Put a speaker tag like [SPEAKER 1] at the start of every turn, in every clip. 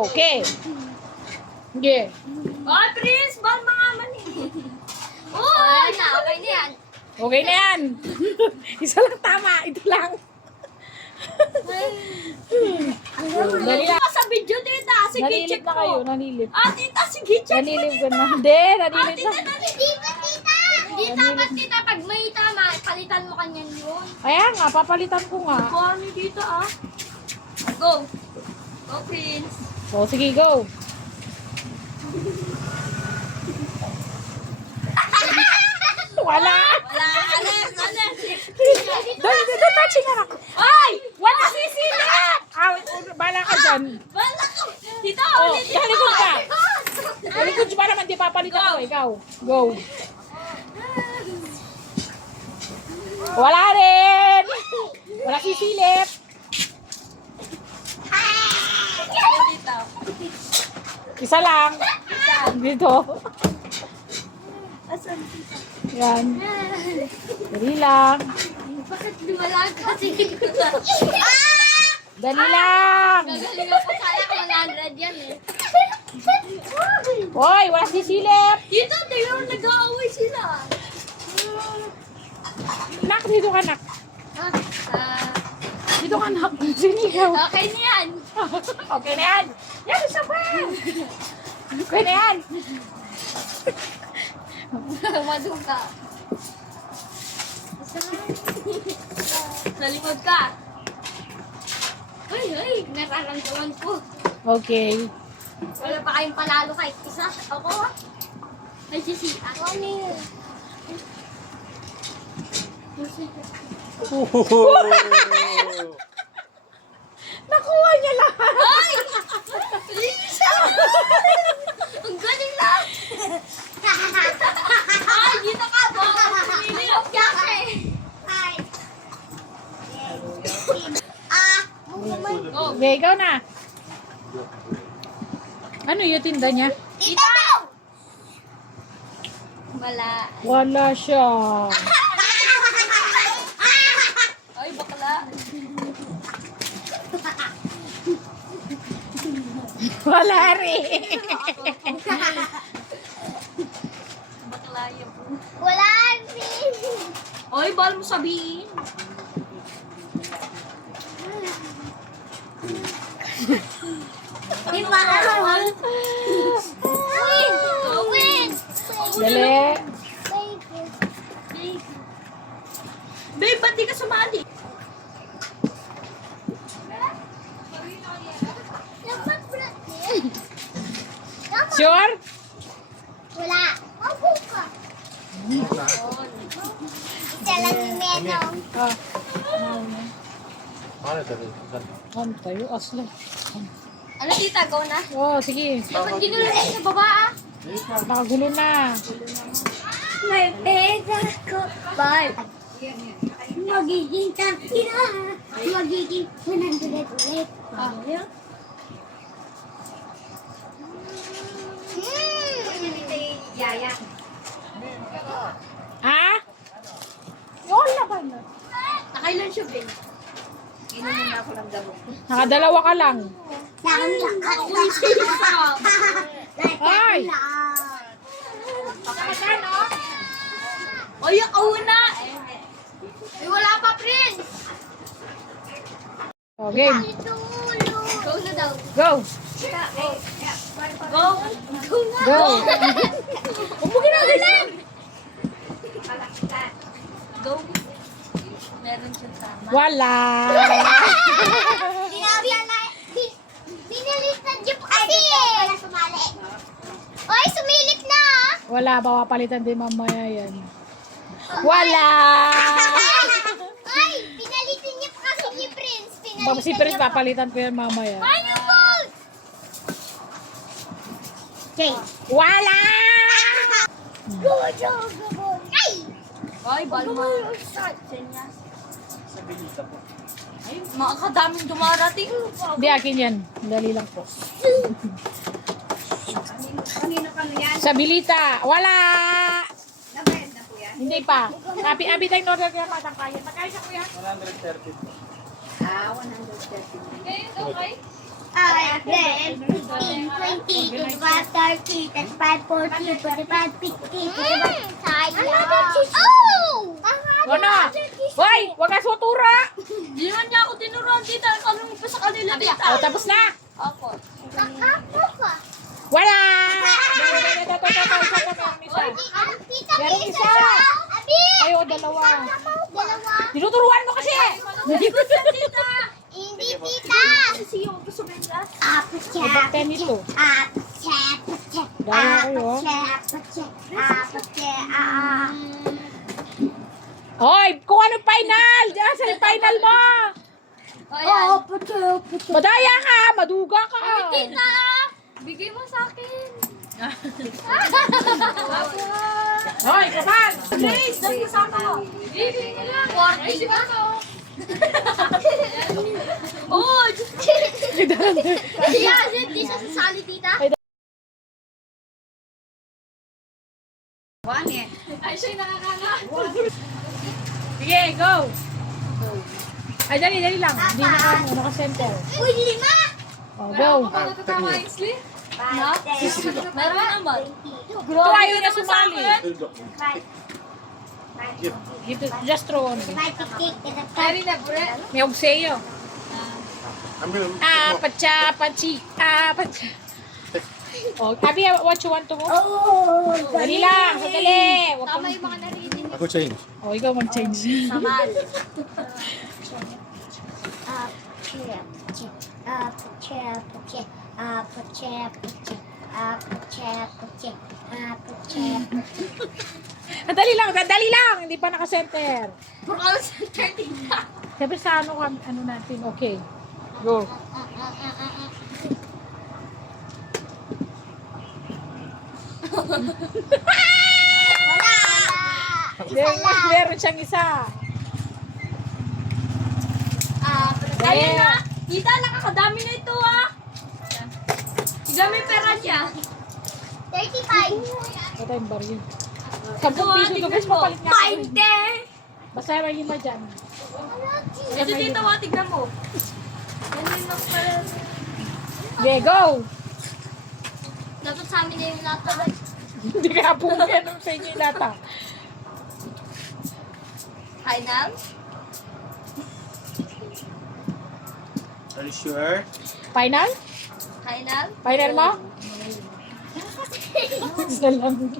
[SPEAKER 1] Okay. Sige.
[SPEAKER 2] Oh, Prince, bal mga mani. Oh, na, okay na yan.
[SPEAKER 1] Okay na yan. Isa lang tama. Ito lang. Dali na.
[SPEAKER 2] Sa video, tita. Sige,
[SPEAKER 1] Nanilip
[SPEAKER 2] check
[SPEAKER 1] na kayo.
[SPEAKER 2] ko.
[SPEAKER 1] Nanilip.
[SPEAKER 2] Ah, tita, sige, check mo,
[SPEAKER 1] Nanilip
[SPEAKER 2] tita.
[SPEAKER 1] ka na. Hindi,
[SPEAKER 2] Ah,
[SPEAKER 1] nanilip
[SPEAKER 2] tita,
[SPEAKER 1] na.
[SPEAKER 2] tita, tita. Di dapat, tita, pag may tama, palitan mo kanyan yun.
[SPEAKER 1] Kaya nga, papalitan ko nga.
[SPEAKER 2] Kung dito, ah. Go. Go, Prince.
[SPEAKER 1] O, sige, go. Wala.
[SPEAKER 2] Wala, alis.
[SPEAKER 1] Doon, doon, touching nga ako.
[SPEAKER 2] Ay! Wala sisili!
[SPEAKER 1] Ah, bala ka dyan.
[SPEAKER 2] Wala ko! Dito,
[SPEAKER 1] Oh,
[SPEAKER 2] ulit
[SPEAKER 1] sa likod ka. Malikod pa naman, di papalitan ko. Ikaw. Go. Wala rin. Wala sisilip.
[SPEAKER 2] Dito.
[SPEAKER 1] Isa lang. Dito.
[SPEAKER 2] Asan?
[SPEAKER 1] Yan. Dali lang.
[SPEAKER 2] Bakit wala ka? Sige ko na.
[SPEAKER 1] Dali lang.
[SPEAKER 2] Gagaling ako kaya ko 100 yan eh.
[SPEAKER 1] Hoy, wala sisilip.
[SPEAKER 2] Dito, tingnan nag-aaway sila.
[SPEAKER 1] Nak, dito ka nak.
[SPEAKER 2] Ah,
[SPEAKER 1] Dito ka nak. Sinigaw.
[SPEAKER 2] okay na yan.
[SPEAKER 1] okay na yan. Yan, isa pa. Okay na yan.
[SPEAKER 2] Maduga. Nalimod ka. Ay, ay, nararamdaman ko.
[SPEAKER 1] Okay.
[SPEAKER 2] Wala pa kayong palalo kahit isa. Ako. May sisi. Ako, ano yun?
[SPEAKER 1] Nakuha niya lahat.
[SPEAKER 2] Ay! Lisa! Ang galing na! Ay, dito ka ba? Nililok ka eh. Ah, Go.
[SPEAKER 1] Okay, ikaw na. Ano yung tinda niya?
[SPEAKER 2] Dito! Wala.
[SPEAKER 1] Wala siya.
[SPEAKER 2] Ay, bakla.
[SPEAKER 1] Wala rin.
[SPEAKER 2] Bakla yun.
[SPEAKER 3] Wala rin.
[SPEAKER 2] Oy, bawal mo sabihin.
[SPEAKER 3] Di ba? Win! Win!
[SPEAKER 1] Dali.
[SPEAKER 2] Babe, ba't di ka sumali?
[SPEAKER 3] Dapat bratin. Dapat.
[SPEAKER 1] Sure?
[SPEAKER 3] Wala. Ako ka. Isa lang yung meron.
[SPEAKER 1] Ah.
[SPEAKER 4] Ano ito?
[SPEAKER 1] Ano tayo? Asla.
[SPEAKER 2] Ano, tita? Go na.
[SPEAKER 1] Oh, sige.
[SPEAKER 2] Dapat ginulo rin sa baba, ah.
[SPEAKER 1] Nakagulo na.
[SPEAKER 3] May pera ko. Bye. Magiging tapira. Magiging 100 ulit.
[SPEAKER 2] Ah, yun.
[SPEAKER 3] Yaya.
[SPEAKER 1] Ha? Wala ka na.
[SPEAKER 2] Nakailan siya, Ben?
[SPEAKER 1] Nakadalawa ka lang.
[SPEAKER 3] Lang lang.
[SPEAKER 2] Ako yung sisip.
[SPEAKER 1] Ay!
[SPEAKER 2] Oy, ako na. Eh, wala pa, Prince.
[SPEAKER 1] Oh, game.
[SPEAKER 2] Go na daw.
[SPEAKER 1] Go.
[SPEAKER 2] Go. Go na.
[SPEAKER 1] Go. Umugin na din.
[SPEAKER 2] Go. Meron siya tama.
[SPEAKER 1] Wala.
[SPEAKER 3] Pinalit na jeep kasi. Wala sumali. Oy, sumilip na.
[SPEAKER 1] Wala, papapalitan din mamaya yan. Wala.
[SPEAKER 3] Oy, pinalitin niya pa kasi ni Prince. Pinalitan
[SPEAKER 1] Si Prince, papalitan ko yan mamaya.
[SPEAKER 3] Fireballs! Okay.
[SPEAKER 1] Wala.
[SPEAKER 3] Go, go, go. Ay!
[SPEAKER 2] Ay, bal mo. Senyas. Ay, mga kadaming dumarating.
[SPEAKER 1] Hindi, akin yan. Dali lang po.
[SPEAKER 3] Kanino ka yan?
[SPEAKER 1] Sa Bilita. Wala.
[SPEAKER 3] Nabenta po yan.
[SPEAKER 1] Hindi pa. Happy, happy tayo order kaya matang kaya. Magkaya siya kuya?
[SPEAKER 4] 130.
[SPEAKER 3] Ah, 130.
[SPEAKER 2] Ngayon, okay?
[SPEAKER 3] Ah, then. 20, 25, 30, 35, 40, 45, 50, 55. Sayang. Oh!
[SPEAKER 1] Ano? Hoy, wag ka sutura.
[SPEAKER 2] Di naman niya ako tinuruan tita. Kanong pa sa kanila tita.
[SPEAKER 1] O, tapos na.
[SPEAKER 2] Opo.
[SPEAKER 1] Wala! Isa pa.
[SPEAKER 3] Ah, Tita,
[SPEAKER 1] Meron
[SPEAKER 3] isa
[SPEAKER 1] isa.
[SPEAKER 3] siya. Abi!
[SPEAKER 1] Ay, o, dalawa.
[SPEAKER 3] Dalawa.
[SPEAKER 1] Tinuturuan mo kasi.
[SPEAKER 2] Hindi ko siya tita.
[SPEAKER 3] Hindi, tita.
[SPEAKER 2] Kasi yung gusto mo yung last.
[SPEAKER 3] Apo
[SPEAKER 1] Dapat
[SPEAKER 3] siya.
[SPEAKER 1] ten ito.
[SPEAKER 3] Apo siya. Apo siya.
[SPEAKER 1] Dalawa
[SPEAKER 3] Apo
[SPEAKER 1] kayo.
[SPEAKER 3] siya. Apo siya. Ah.
[SPEAKER 1] Hoy, kung ano final? Diyan sa final mo.
[SPEAKER 2] O yan.
[SPEAKER 3] Apo siya. Apo siya.
[SPEAKER 1] Madaya ka, maduga ka.
[SPEAKER 2] Ay, tita! Bigay mo sa akin.
[SPEAKER 1] Hoy, kapan.
[SPEAKER 2] Please, dahil kasama ko. Mo lang. 40 ba? Oh, Siya, hindi siya sasali, tita.
[SPEAKER 1] One eh.
[SPEAKER 2] Ay, siya'y nakakala.
[SPEAKER 1] Sige, go. Ay, dali, dali lang. Hindi na ka, ano ka center.
[SPEAKER 3] Uy, lima.
[SPEAKER 1] Oh, go.
[SPEAKER 2] Yung sleep? No?
[SPEAKER 3] Five, ten,
[SPEAKER 2] Meron naman.
[SPEAKER 1] Ayaw niya sumali.
[SPEAKER 3] five,
[SPEAKER 1] Dito, just throw on. May obseyo. Ah, pacha, pachi. Ah, pacha. Oh, Abi, what you want to move?
[SPEAKER 3] Oh,
[SPEAKER 1] Dali lang, sandali.
[SPEAKER 2] Tama yung mga narinig.
[SPEAKER 4] Ako change.
[SPEAKER 1] Oh, ikaw mag-change.
[SPEAKER 2] Samal.
[SPEAKER 3] Up, chair, chair, up, chair, chair, up, chair, chair, up, chair, chair, up, chair.
[SPEAKER 1] Dali lang, dali lang. Hindi pa naka-center.
[SPEAKER 2] Puro ka sa 30 na.
[SPEAKER 1] Sabi sa ano, kam- ano natin, okay. Go.
[SPEAKER 3] Wala!
[SPEAKER 1] Mer meron siyang isa.
[SPEAKER 2] Ah, Kaya na. Tita, nakakadami na ito ah. Dami pera niya.
[SPEAKER 3] 35.
[SPEAKER 1] Ito yung baril. Sampung piso to guys, papalit nga.
[SPEAKER 2] Painte!
[SPEAKER 1] Basta yung lima dyan.
[SPEAKER 2] Ito dito mo, tignan mo. Ganun lang pala.
[SPEAKER 1] Okay, go!
[SPEAKER 2] Dapat sa amin na yung lata.
[SPEAKER 1] Hindi kaya po ganun sa inyo yung lata.
[SPEAKER 2] Hi, Nam.
[SPEAKER 4] Are you sure?
[SPEAKER 1] Final?
[SPEAKER 2] Hi, Nam.
[SPEAKER 1] Final mo?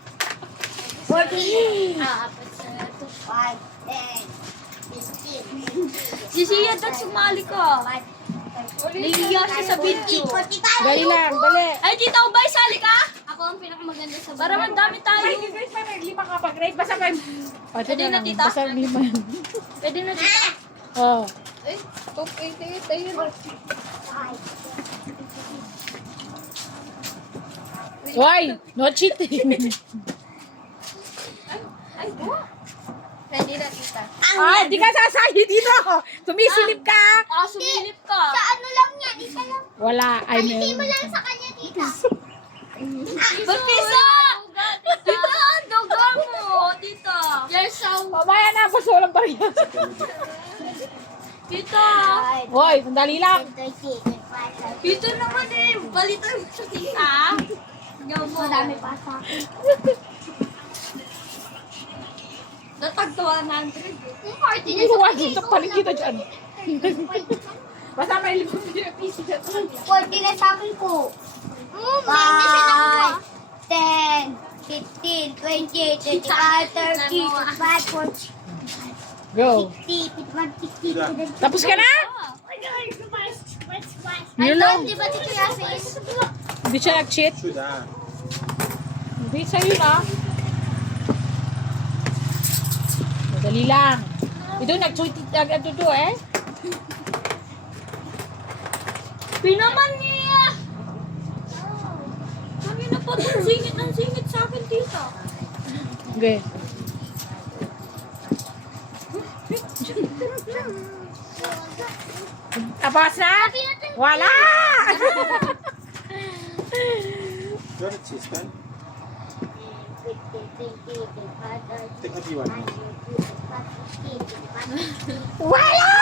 [SPEAKER 2] 14. Apat sa
[SPEAKER 3] 5, 10, 15.
[SPEAKER 2] Si Sia, dapat sumali ka. Liya siya sa video.
[SPEAKER 1] Dali lang, dali.
[SPEAKER 2] Ay, Tita Ubay, sali ka? Ako ang pinakamaganda sa Para madami tayo.
[SPEAKER 1] Ay, guys, para lima ka pag grade. Basta may...
[SPEAKER 2] Pwede na, Tita?
[SPEAKER 1] Basta lima yan.
[SPEAKER 2] Pwede na, Tita?
[SPEAKER 1] Oo.
[SPEAKER 2] Ay, top 88. Ayun.
[SPEAKER 1] Why? No cheating.
[SPEAKER 2] Ay, buwa. Pwede na, tita.
[SPEAKER 1] ah, di ka sasahi dito. Tumisilip ka.
[SPEAKER 2] Ah, sumilip ka.
[SPEAKER 3] Sa ano lang yan, isa lang.
[SPEAKER 1] Wala, ay
[SPEAKER 3] Palitin mo
[SPEAKER 1] meron.
[SPEAKER 3] lang sa kanya, tita.
[SPEAKER 2] Ba't kisa? Tita, ang duga mo, tita. You're so...
[SPEAKER 1] Mamaya na, walang parehas.
[SPEAKER 2] Tita.
[SPEAKER 3] 5,
[SPEAKER 1] Hoy, sandali lang.
[SPEAKER 3] 10, 20, 25, 30.
[SPEAKER 2] Dito naman eh. Balitan mo sa tita. Mo.
[SPEAKER 3] Madami pa sa akin.
[SPEAKER 2] Natag 200.
[SPEAKER 3] Yung party
[SPEAKER 1] Hindi ko palit kita dyan. Basta may piso dyan.
[SPEAKER 3] 40 na sa akin ko. Mm, may siya na ako. 10, 15, 20, 25, 30, 25, 40,
[SPEAKER 1] Go.
[SPEAKER 3] 50, 51, 50,
[SPEAKER 1] Tapos ka na?
[SPEAKER 3] Ay,
[SPEAKER 1] Yun lang.
[SPEAKER 3] di ba?
[SPEAKER 1] Hindi siya nag-cheat.
[SPEAKER 4] Ah.
[SPEAKER 1] Hindi sa'yo na. Madali lang. Ito nag-cheat agad ito eh.
[SPEAKER 2] Pinaman niya. Kami na po ng singit ng singit sa akin, tita.
[SPEAKER 1] Okay. Tapos na? Wala!
[SPEAKER 4] You
[SPEAKER 1] Wala!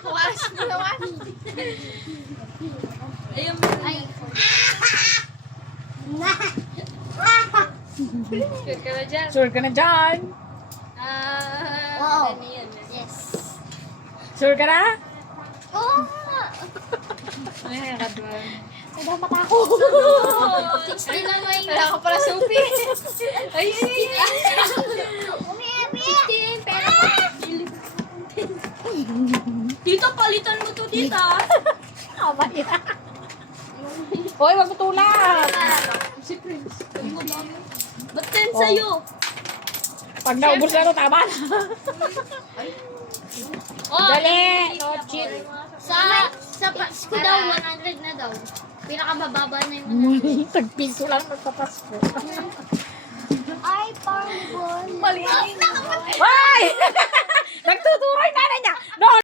[SPEAKER 2] Mo naman. Ayun, ay. Sure ka na dyan.
[SPEAKER 1] Sure ka na dyan?
[SPEAKER 2] Ah,
[SPEAKER 3] Wow.
[SPEAKER 2] ano yun?
[SPEAKER 3] Yes.
[SPEAKER 1] Sure ka na?
[SPEAKER 3] Oh!
[SPEAKER 2] Ay, nakadwan.
[SPEAKER 3] Ay, daw mata ko.
[SPEAKER 2] 60 lang may... Wala ka para supi. Ay, 60 lang.
[SPEAKER 3] Umiyabi.
[SPEAKER 2] 60 na yung pera ko. Tito, palitan mo to dito ah.
[SPEAKER 1] Tama yan. Hoy, wag mo tulak.
[SPEAKER 2] Si Prince. Ba't 10 sa'yo?
[SPEAKER 1] Pag naubos na ito, tama na.
[SPEAKER 2] Oh,
[SPEAKER 1] Dali! No cheat.
[SPEAKER 2] Sa, sa Pasko daw, 100 na daw. Pinakamababa na yung
[SPEAKER 1] Tagpiso lang magpapasko.
[SPEAKER 3] Ay, parang ball.
[SPEAKER 1] Mali. Why? Nagtuturo yung nanay niya. No,